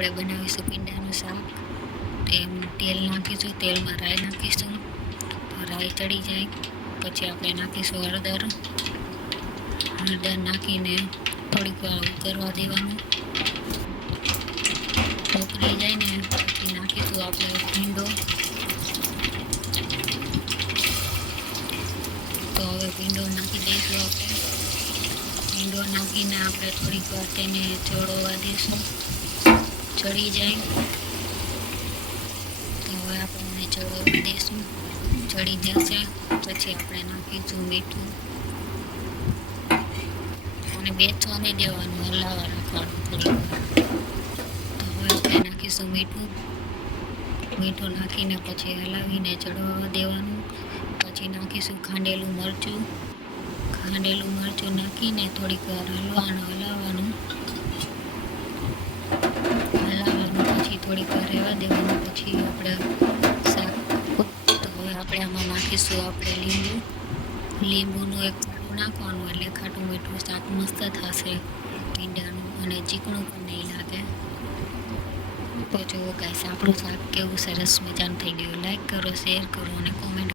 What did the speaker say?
આપણે બનાવીશું પીંડાનું શાક. તેલ નાખીશું, તેલમાં રાઈ નાખીશું. રાઈ ચડી જાય પછી આપણે નાખીશું હળદર નાખીને થોડીક વાર ઉકળવા દેવાનું. ઉકળી જાય ને પછી નાખીશું આપણે ભીંડો. તો હવે ભીંડો નાખી દઈશું આપણે. ભીંડો નાખીને આપણે થોડીક વાર તેને ચડવા દઈશું. ચડી જાય તો હવે આપણે ચડવા દઈશું. ચડી જશે પછી આપણે નાખીશું મીઠું અને બેસવા નહીં દેવાનું, હલાવા રાખવાનું થોડીક વાર. તો હવે આપણે નાખીશું મીઠું નાખીને પછી હલાવીને ચડવા દેવાનું. પછી નાખીશું ખાંડેલું મરચું નાખીને થોડીક વાર હલાવવાનું. પછી થોડીક વાર રહેવા દેવાનું. પછી આપણે શાક. તો હવે આપણે આમાં નાખીશું આપણે લીંબુનું એક પાડું નાખવાનું, એટલે ખાટું મીઠું શાક મસ્ત થશે પીંડાનું અને ચીકણું પણ નહીં લાગે. તો જુઓ ગાઈસ, આપણું શાક કેવું સરસ મજાનું થઈ ગયું. લાઈક કરો, શેર કરો અને કોમેન્ટ